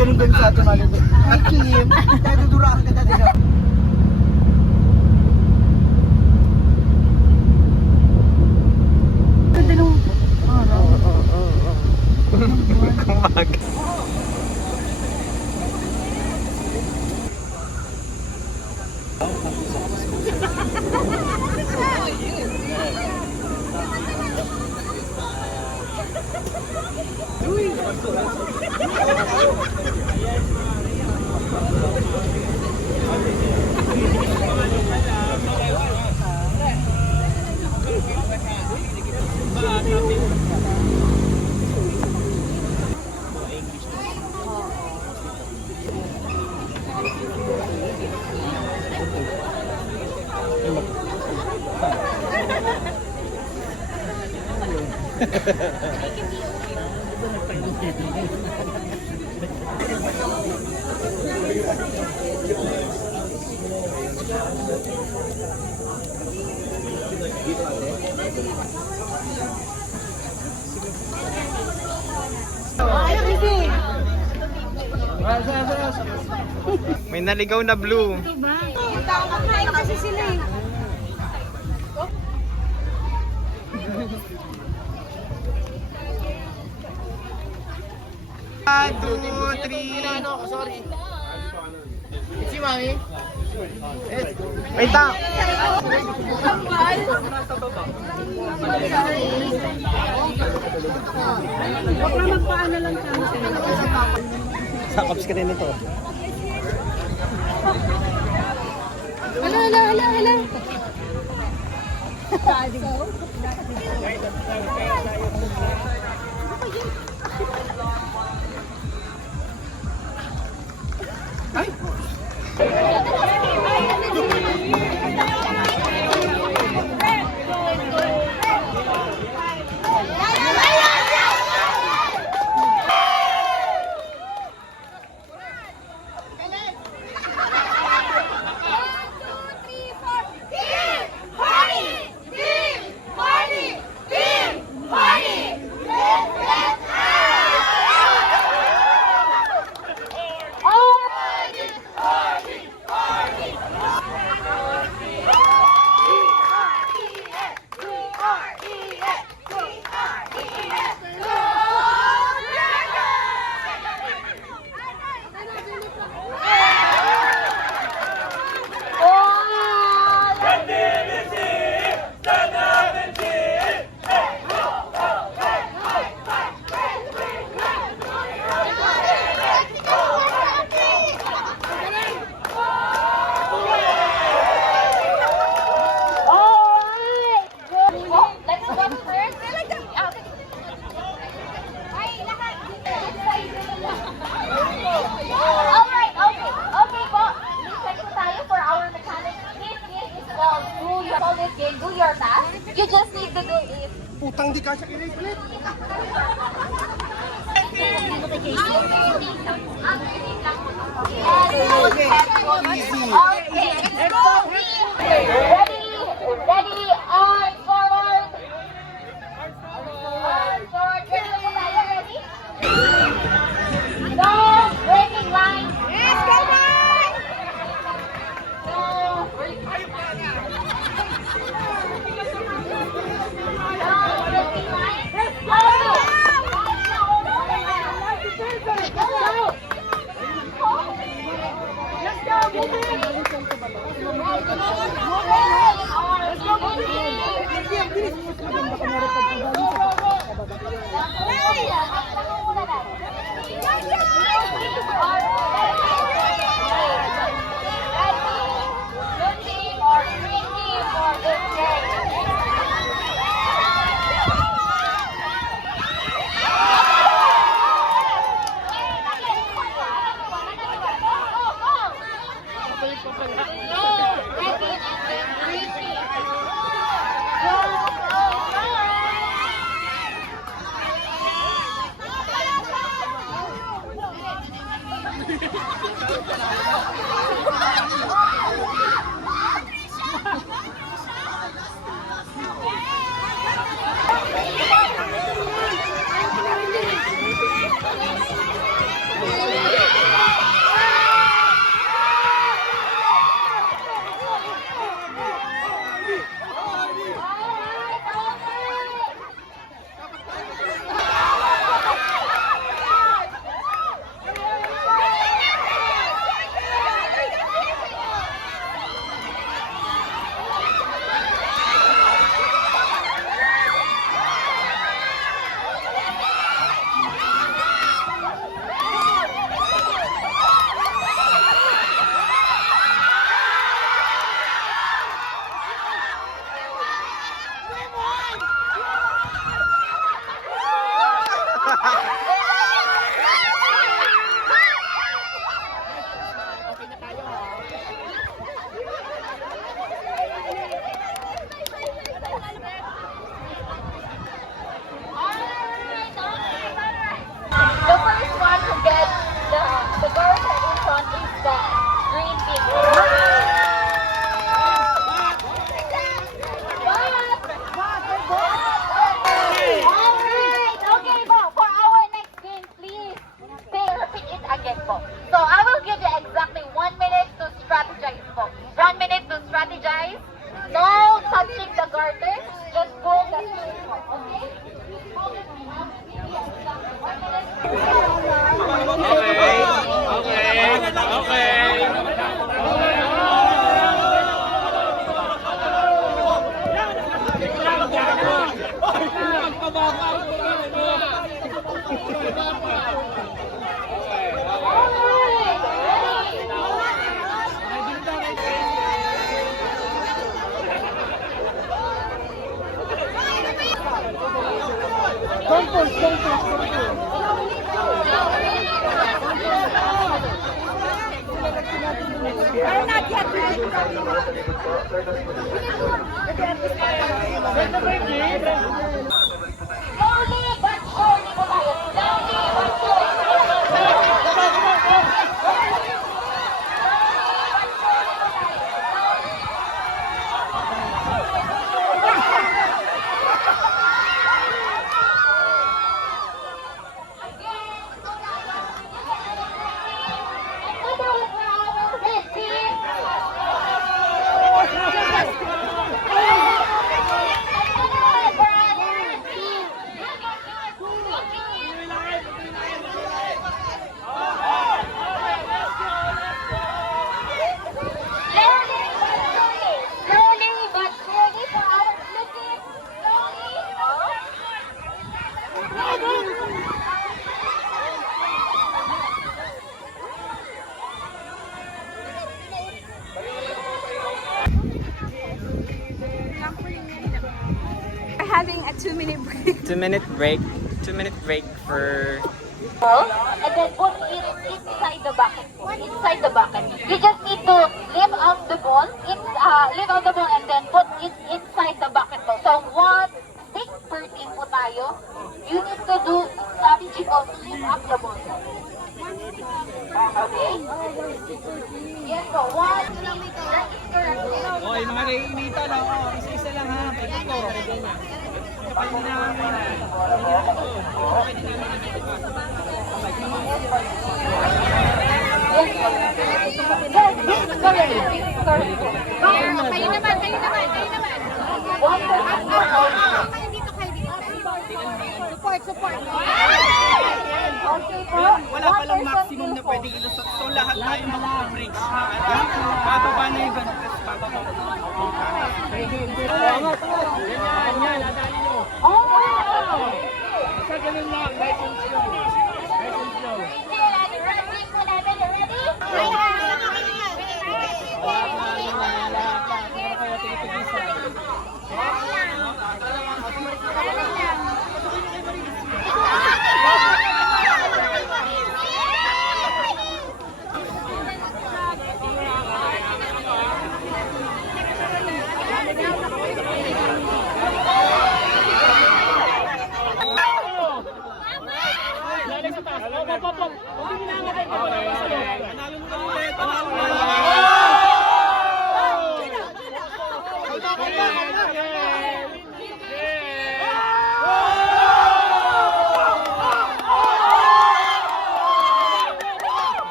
ganun din sa atin malito. Ay, Kim, tayo duduraan ka dati na. Ganda nung araw. Kumag. May naligaw na blue. Ito ba? Kain kasi sila eh. One, two, three. Sorry. Si Mami? Wait lang. Baka magpaano lang kami. Sakaps ka rin ito. Hala. Do your task. You just need to do it. Putang di ka siya kilig ulit. Okay, let's go. Ready, on forward. On forward. Ready? No breaking line. Yes, go back. No breaking line. Let's go. The first one to get the garter in front is the green team. Alright, okay po. For our next game, please repeat it again po. So I will give you exactly 1 minute to strategize po. 1 minute to strategize. No touching the garter. Just go the street po. Okay? We're not yet ready. Slowly but surely po tayo. Slowly but We're having a 2-minute break. 2-minute break. 2-minute break for... and then put it inside the bucket. Inside the bucket. You just need to lift up the ball, lift up the ball and then put it inside the bucket. So 1 stick per team po tayo. You need to do strategy of lift up the ball. Okay? Yes po. 1 stick. That is correct. Okay, mga naiinita lang. Isa-isa lang ha. Pwede ko. Pwede naman muna. Pwede naman Yes, this is correct. This is correct. Kayo naman. 1 per team. Kayo dito. Support. Okay po. Wala palang maximum na pwedeng ilusot. So lahat tayo mag-bridge na. Bababa na yung ganun. Bababa. Yan. Adali nyo. Oh! Sa ganun lang. Nice and slow.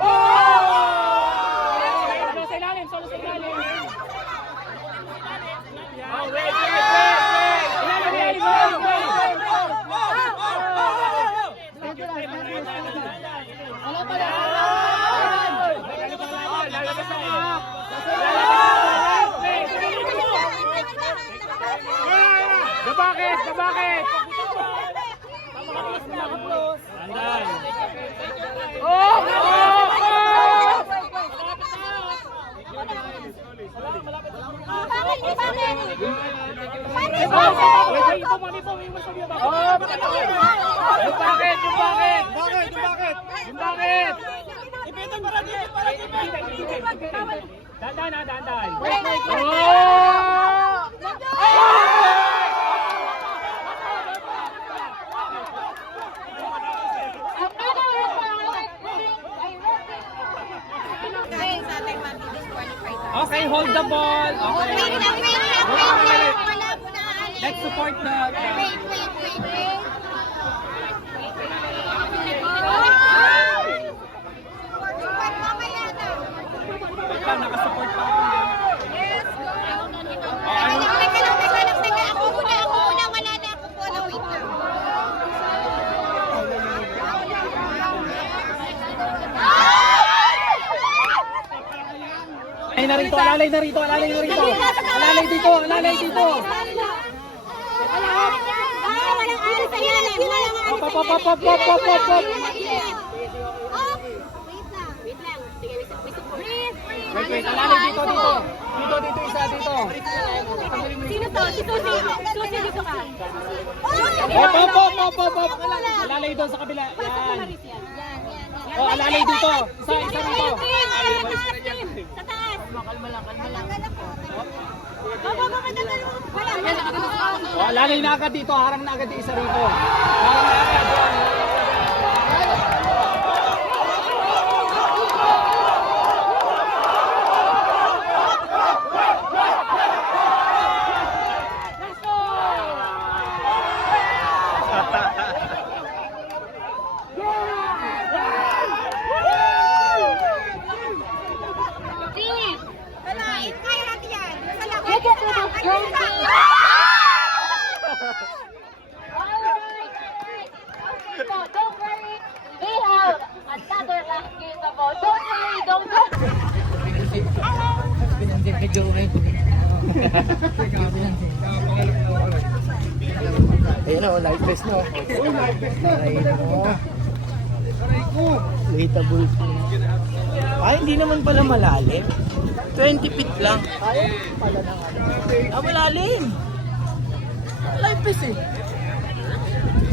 Oh! Dandan ha, dandan. Okay, hold the ball. Okay. Let's support the... Wait lang, nakasupport pa ako. Alalay na rito. Alalay dito. Pop. Wait, alalay dito. Dito, isa dito. Sino to? Si Susie dito ka. Pop. Alalay doon sa kabila. Yan. Oh, alalay dito. Isa dito. Sa taas. Kalma lang. Wala. Oh, alalay na agad dito. Harang na agad yung isa rito. Harang na agad. Look at this great team. So don't worry, we have another last game to go. Don't worry. Ayun na, live test na. Ayun na. Relatable. Ay, hindi naman pala malalim. 20 feet lang. Malalim. Live test eh.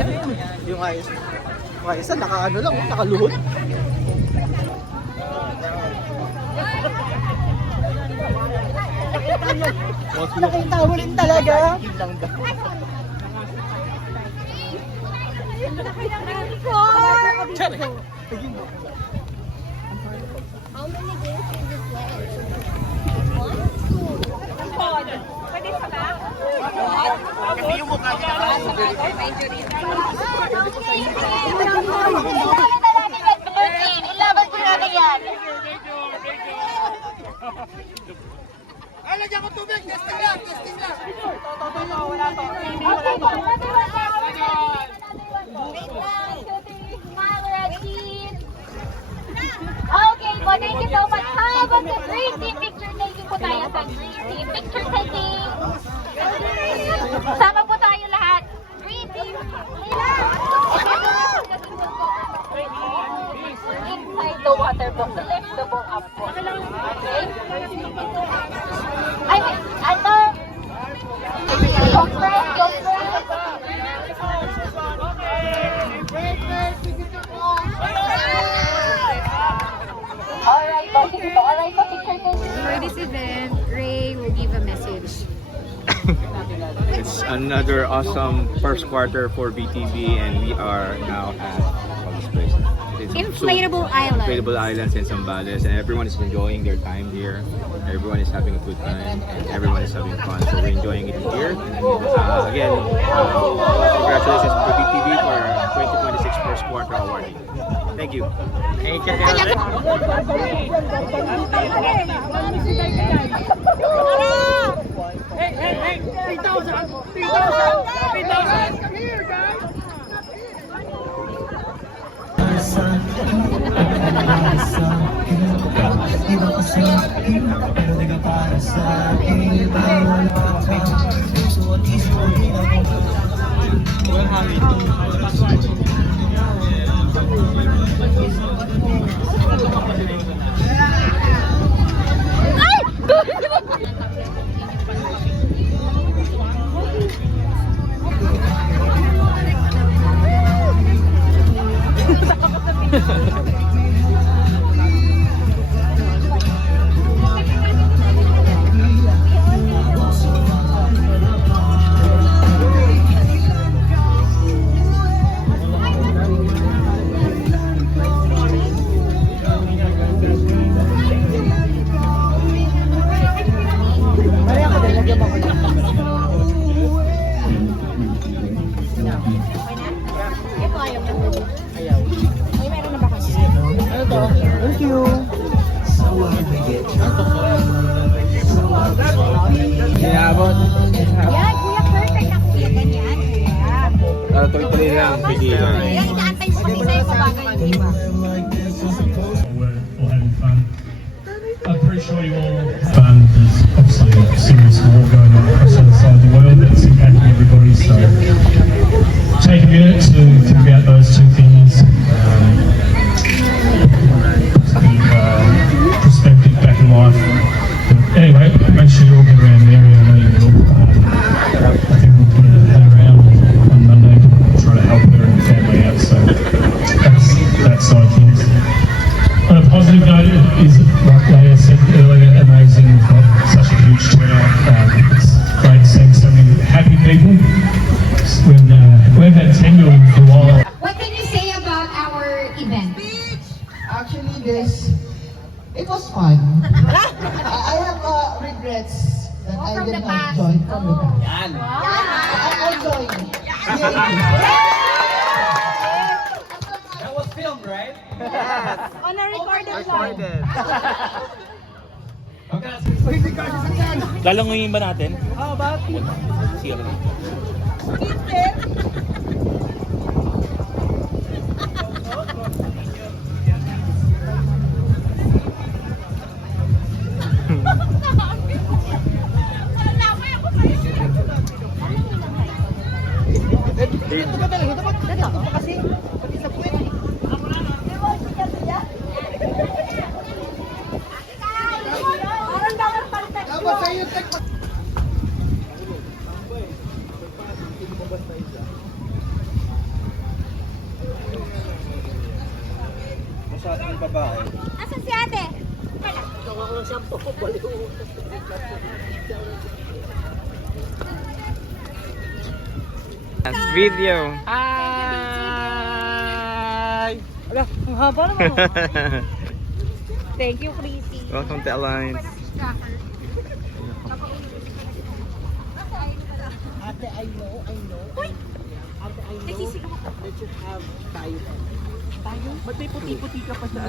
Ayun, yung ayos. Yung ayos, naka-ano lang, nakaluhod. Nakita mo rin talaga. Lang daw. Pwede pa ba? Kasi yung mukha niya. Ilaban ko natin yan. Lagyan ko tubig! Testing lang! Wala to. Okay, po, thank you so much. How about the green team? Picture taking po tayo sa green team. Picture taking. Sama po tayo lahat. Green team. Inside the water box. Lift the ball up po. Okay? I mean, ano? Don't press. Alright, po, picture taking. For this event, Ray will give a message. It's another awesome first quarter for BTB, and we are now at this place. It's Inflatable Island. Inflatable Islands in Zambales, and everyone is enjoying their time here. Everyone is having a good time, and everyone is having fun. So we're enjoying it here. Again, congratulations to BTB for 2026 first quarter awarding. Thank you. Hey, check it out. Hey, 3,000. Come here, guys. Ito ayaw mo. Ayaw. Ay, meron na ba kasi? Ano to? Thank you. Inabot. Yan, kuya, perfect na kuya. Ganyan, kuya. Tuloy-tuloy lang. Pili lang. Yan, inaantay mo kasi sa'yo pa bagay yung iba. We're all having fun. I'm pretty sure you all have fun. There's obviously a serious war going on across the other side of the world that's impacting everybody. So take a minute to think about those two things. Perspective back in life. But anyway, make sure you all get around the area. I know you will. I think we'll put a head around on Monday to try to help her and the family out. So that's that side of things. On a positive note, it is, like Leah said earlier, amazing. We've got such a huge turnout. It's great seeing so many happy people. We've had 10 million for a while. What can you say about our event? Actually, it was fun. I have regrets that I from did the not past. join from the past. Yan. I joined. That was filmed, right? On a recorded one. Lalangungin ba natin? How about you? Siya ba? Dito ba talaga? Dapat dito pa kasi. Pati sa puwet. Parang bawal palitan. Dapat sa'yo, tek. Asan si ate? That's video. Hi! Ala, ang haba naman. Thank you, Chrissy. Welcome to Alliance. Ate, I know. Ate, I know. That you have tayo. Tayo? Ba't may puti-puti ka pa sa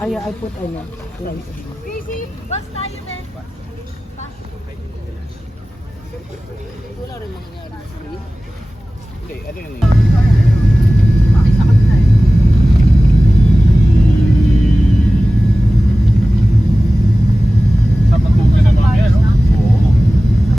Ay, I put license. Chrissy, bus tayo din. Wala rin mangyayari. Okay, ano yun?